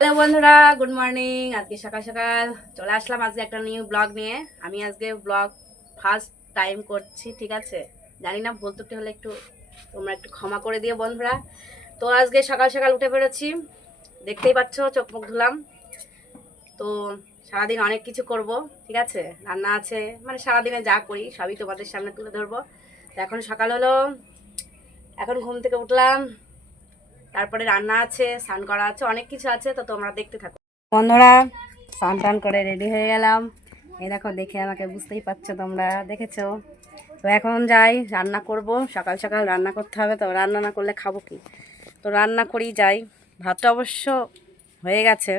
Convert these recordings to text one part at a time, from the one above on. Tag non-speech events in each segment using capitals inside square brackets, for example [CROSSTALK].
Hello বন্ধুরা good morning আজকে সকাল সকাল চলে আসলাম আজকে একটা নিউ ব্লগ নিয়ে। আমি আজকে ব্লগ ফার্স্ট টাইম করছি, ঠিক আছে? জানি না, ভুল ত্রুটি হলে একটু তোমরা একটু ক্ষমা করে দিও বন্ধুরা। তো আজকে সকাল সকাল উঠে পেরেছি দেখতেই পাচ্ছ, চোখ মুখ ধুলাম। তো সারাদিন অনেক কিছু করব, ঠিক আছে? রান্না আছে মানে সারাদিনে যা করি, সবই তোমাদের সামনে তুলে ধরবো। তো এখন সকাল হলো। এখন ঘুম থেকে উঠলাম। তারপরে রান্না আছে, স্নান করা আছে, অনেক কিছু আছে, তো তোমরা দেখতে থাকো। বন্ধুরা, স্নান টান করে রেডি হয়ে গেলাম। এই দেখো, দেখে আমাকে বুঝতেই পারছ তোমরা, দেখেছ? তো এখন যাই, রান্না করব। সকাল সকাল রান্না করতে হবে, তো রান্না না করলে খাব কি? তো রান্না করেই যাই। ভাতটা অবশ্য হয়ে গেছে।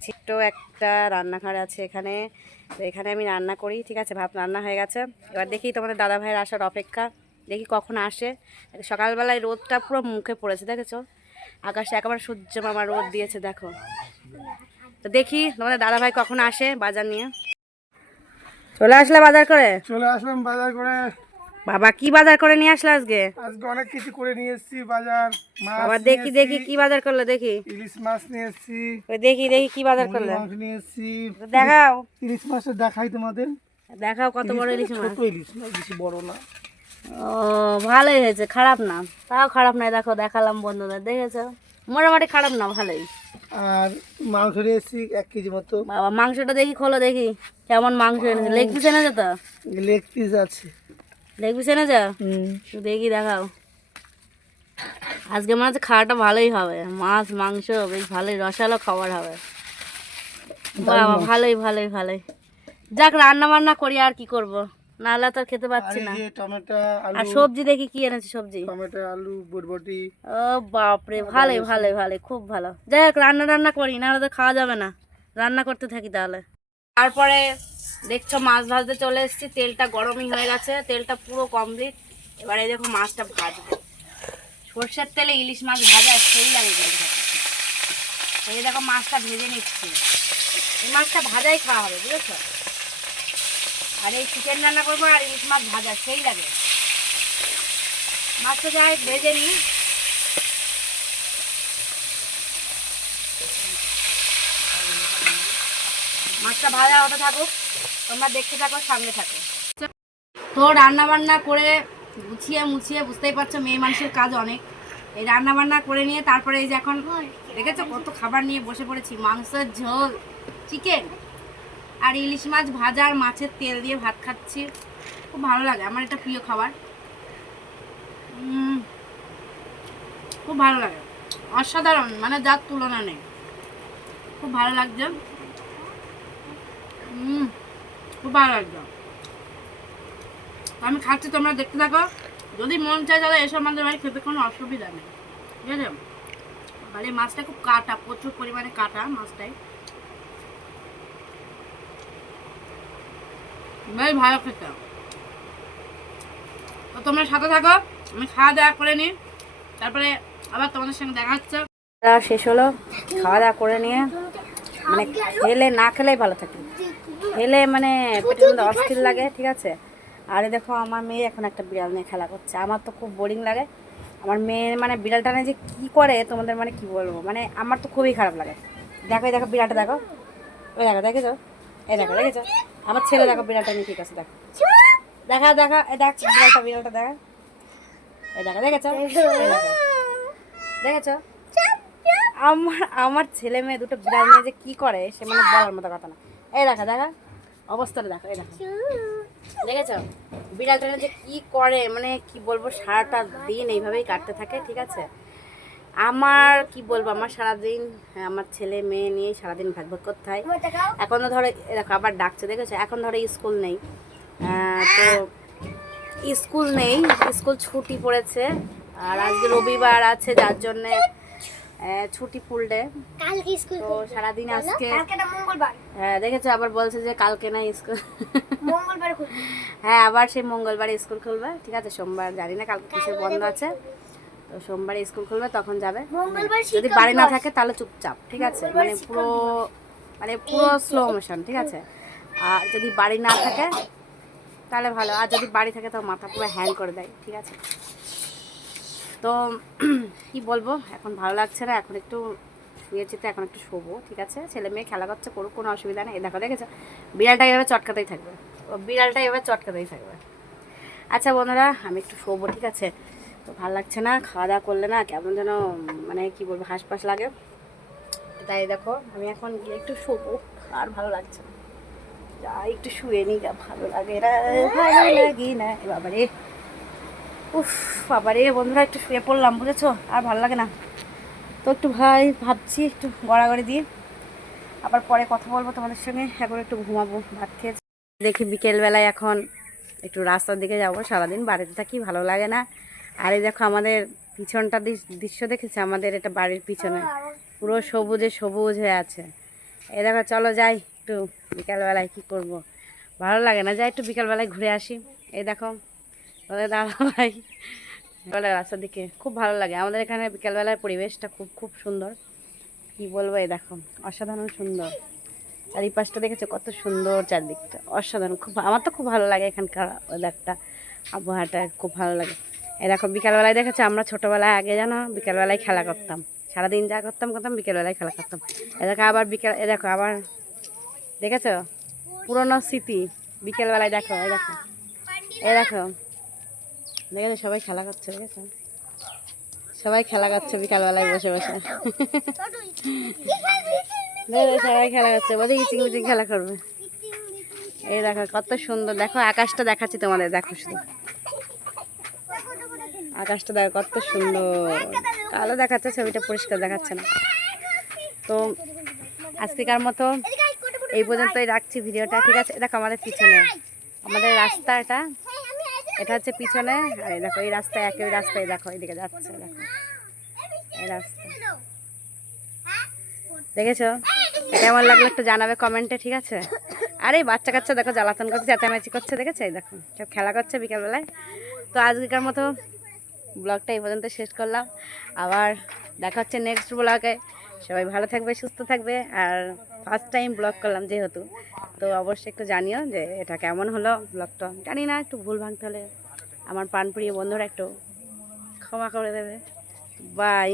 ছোট্ট একটা রান্নাঘর আছে এখানে। তো এখানে আমি রান্না করি, ঠিক আছে? ভাত রান্না হয়ে গেছে। এবার দেখি তোমাদের দাদা ভাইয়ের আসার অপেক্ষা। দেখি কখন আসে। সকালবেলায় রোদটা পুরো মুখে পড়েছে, দেখেছ? আকাশে একেবারে সূর্য মামা রোদ দিয়েছে দেখো। তো দেখি তোমাদের দাদা ভাই কখন আসে বাজার নিয়ে। চলে আসলে বাজার করে? চলে আসলাম বাজার করে। বাবা কি বাজার করে নিয়ে আসলে আজকে? আজকে অনেক কিছু করে নিয়ে এসেছি বাজার মাছ বাবা দেখি দেখি কি বাজার করলে দেখি। ইলিশ মাছ নিয়ে এসেছি। ওই দেখি দেখি কি বাজার করলে। মাংস নিয়ে এসেছি। দেখাও। ইলিশ মাছটা দেখাই তোমাদের। দেখাও কত বড় ইলিশ মাছ। ছোট ইলিশ মাছ বেশি বড় না। ও ভালোই হয়েছে খারাপ না। তাও খারাপ নাই দেখো দেখালাম বন্ধুদের দেখেছ? মোটামুটি খারাপ না ভালোই। আর মাংস নিয়ে এসেছি এক কেজি মতো। বাবা মাংসটা দেখি খোলো দেখি কেমন মাংস এনেছে। লেগ পিস এনেছে তো? লেগ পিস আছে। লেগ পিস এনেছে? দেখি দেখাও। আজকে মনে হচ্ছে খাওয়াটা ভালোই হবে। মাছ মাংস বেশ ভালোই রসালো খাবার হবে। বাবা ভালোই ভালোই ভালোই। যাক রান্না বান্না করি আর কি করব? নাহলে তো খেতে পাচ্ছি না। টমেটো আর সবজি দেখি কি এনেছে সবজি। টমেটো আলু বরবটি। ও বাপরে ভালোই ভালোই ভালোই খুব ভালো। যাই হোক রান্না রান্না করি নাহলে তো খাওয়া যাবে না। রান্না করতে থাকি তাহলে। তারপরে দেখছ মাছ ভাজতে চলে এসেছি তেলটা গরমই হয়ে গেছে তেলটা পুরো কমপ্লিট এবারে দেখো মাছটা ভাজবো। সর্ষের তেলে ইলিশ মাছ ভাজা সেই লাগে এই দেখো মাছটা ভেজে নিচ্ছি। এই মাছটা ভাজাই খাওয়া হবে বুঝেছ? আর এই চিকেন রান্না করব আর ইলিশ মাছ ভাজা, সেই লাগে। মাছটা যাই ভেজে নিই। মাছটা ভাজা হতে থাকুক, তোমরা দেখতে থাকো, সামনে থাকো। তো রান্না বান্না করে গুছিয়ে মুছিয়ে বুঝতেই পারছ, মেয়ে মানুষের কাজ অনেক। এই রান্না বান্না করে নিয়ে তারপরে এই যে এখন, দেখেছ কত খাবার নিয়ে বসে পড়েছি, মাংসের ঝোল চিকেন আর ইলিশ মাছ ভাজা আর মাছের তেল দিয়ে ভাত খাচ্ছি। খুব ভালো লাগে, আমার এটা প্রিয় খাবার। খুব ভালো লাগে, অসাধারণ মানে যার তুলনা নেই। খুব ভালো লাগছে। খুব ভালো লাগছে। আমি খাচ্ছি, তোমরা দেখতে থাকো। যদি মন চায় তাহলে এসব আমাদের বাড়ি খেতে কোনো অসুবিধা নেই, ঠিক আছে? মাছটা খুব কাটা, প্রচুর পরিমাণে কাটা মাছটাই। বেশ ভালো খেতে। তো তোমরা সাথে থাকো, আমি খাওয়া দাওয়া করে নিই। তারপরে আবার তোমাদের সঙ্গে দেখা হচ্ছে। শেষ হলো, খাওয়া দাওয়া করে নিয়ে মানে খেলে না খেলেই ভালো থাকে। খেলে মানে পেটের মধ্যে অস্থির লাগে, ঠিক আছে? আর দেখো, আমার মেয়ে এখন একটা বিড়াল নিয়ে খেলা করছে। আমার তো খুব বোরিং লাগে। আমার মেয়ে মানে বিড়ালটা নিয়ে যে কী করে, তোমাদের মানে কি বলব? মানে আমার তো খুবই খারাপ লাগে। দেখো দেখো, বিড়ালটা দেখো। ওই দেখো, দেখেছ? এই দেখো, দেখেছ? আমার ছেলে দেখো, বিড়ালটা নিয়ে ঠিক আছে, দেখো। দেখা দেখা এই দেখ, বিড়ালটা বিড়ালটা দেখা। এই দেখা, দেখেছ? দেখেছ? আমার আমার ছেলে মেয়ে দুটো বিড়াল নিয়ে যে কি করে, সে মানে বলার মতো কথা না। এই দেখা দেখা। অবস্থাটা দেখো এই দেখো। দেখেছ? বিড়ালটা যে কি করে মানে কি বলব, সারাটা দিন এইভাবেই কাটতে থাকে, ঠিক আছে? আমার কি বলব আমার সারাদিন হ্যাঁ, আমার ছেলে মেয়ে নিয়ে সারাদিন ভাগ ভাগ করতে হয়। এখন তো ধরো দেখো আবার ডাকছে দেখেছ? এখন ধরো স্কুল নেই। তো স্কুল নেই স্কুল ছুটি পড়েছে। আর আজকে রবিবার আছে যার জন্যে ছুটি ফুল ডে। তো সারাদিন আজকে হ্যাঁ দেখেছ? আবার বলছে যে কালকে না স্কুল। মঙ্গলবার হ্যাঁ আবার সেই মঙ্গলবার স্কুল খুলবে। ঠিক আছে সোমবার জানি না কালকে কিসের বন্ধ আছে। তো সোমবার স্কুল খুলবে তখন যাবে। যদি বাড়ি না থাকে তাহলে চুপচাপ ঠিক আছে? মানে পুরো মানে পুরো স্লো মোশন ঠিক আছে? আর যদি বাড়ি না থাকে তাহলে ভালো। আর যদি বাড়ি থাকে তো মাথা পুরো হ্যাং করে দেয় ঠিক আছে? তো [CLEARS THROAT] কি বলব? এখন ভালো লাগছে না এখন একটু শুয়েছি তো এখন একটু শোবো ঠিক আছে? ছেলে মেয়ে খেলা করছে করুক কোনো অসুবিধা নেই। দেখো দেখেছ? বিড়ালটা এভাবে চটকাতেই থাকবে। বিড়ালটা এভাবে চটকাতেই থাকবে। আচ্ছা বন্ধুরা আমি একটু শোবো ঠিক আছে? তো ভালো লাগছে না খাওয়া দাওয়া করলে না কেমন যেন মানে কি বলব হাঁসপাস লাগে। তাই দেখো আমি এখন গিয়ে একটু শোবো আর ভালো লাগছে না। যা একটু শুয়ে নি যা ভালো লাগে না ভালো লাগে না। এ বাবারে উফ বাবারে বন্ধুরা একটু শুয়ে পড়লাম বুঝেছ? আর ভালো লাগে না। তো একটু ভাই ভাবছি একটু গড়াগড়ি দিয়ে আবার পরে কথা বলব তোমাদের সঙ্গে এখন একটু ঘুমাবো ভাত খেয়েছি। দেখি বিকেলবেলায় এখন একটু রাস্তার দিকে যাব সারাদিন বাড়িতে থাকি ভালো লাগে না। আর এই দেখো আমাদের পিছনটা দৃশ্য দেখেছে? আমাদের এটা বাড়ির পিছনে। পুরো সবুজে সবুজ হয়ে আছে। এই দেখো, চলো যাই একটু বিকালবেলায় কি করব। ভালো লাগে না? যাই একটু বিকালবেলায় ঘুরে আসি। এই দেখো দাদা ভাই বলে রাস্তার দিকে। খুব ভালো লাগে। আমাদের এখানে বিকালবেলার পরিবেশটা খুব খুব সুন্দর। কি বলব? এই দেখো, অসাধারণ সুন্দর। চারিপাশটা দেখেছ? কত সুন্দর চারদিকটা। অসাধারণ। খুব আমার তো খুব ভালো লাগে এখানকার ওয়েদারটা আবহাওয়াটা খুব ভালো লাগে। দেখো, বিকালবেলায় দেখেছ, আমরা ছোটোবেলায় আগে জানো, বিকালবেলায় খেলা করতাম। সারাদিন যা করতাম করতাম, বিকেলবেলায় খেলা করতাম। এ দেখো, আবার বিকেল এ দেখো, আবার, দেখেছ? পুরনো স্মৃতি, বিকেলবেলায় দেখো, এই দেখো। এই দেখো, দেখেছ, সবাই খেলা করছে, দেখেছ? সবাই খেলা করছে বিকালবেলায় বসে বসে। সবাই খেলা করছে বোধ ইচিং ইচিং খেলা করবে। এই দেখো, কত সুন্দর, দেখো, আকাশটা দেখাচ্ছি তোমাদের, দেখো শুধু। আকাশটা দেখো কত সুন্দর। কালো দেখাচ্ছে, ছবিটা পরিষ্কার দেখাচ্ছে না। তো আজকেকার মতো এই পর্যন্তই রাখছি ভিডিওটা, ঠিক আছে? দেখো আমাদের পিছনে। আমাদের রাস্তাটা এটা। হচ্ছে পিছনে, আর এই দেখো, এই রাস্তায় একই রাস্তায় দেখো এইদিকে যাচ্ছে, দেখো। এই রাস্তা। দেখেছ? কেমন লাগল একটু জানাবে কমেন্টে, ঠিক আছে? আরে এই বাচ্চা কাচ্চা দেখো, জ্বালাতন করছে, চেঁচামেচি করছে, দেখেছ? দেখো, সব খেলা করছে বিকালবেলায়। তো আজকেকার মতো ব্লগটা এই পর্যন্ত শেষ করলাম। আবার দেখা হচ্ছে নেক্সট ব্লগে সবাই ভালো থাকবে, সুস্থ থাকবে। আর ফার্স্ট টাইম ব্লগ করলাম যেহেতু। তো অবশ্যই একটু জানিও যে এটা কেমন হলো ব্লগটা জানি না, একটু ভুল ভাঙতে হলে আমার প্রাণপ্রিয় বন্ধুরা একটু ক্ষমা করে দেবে। বাই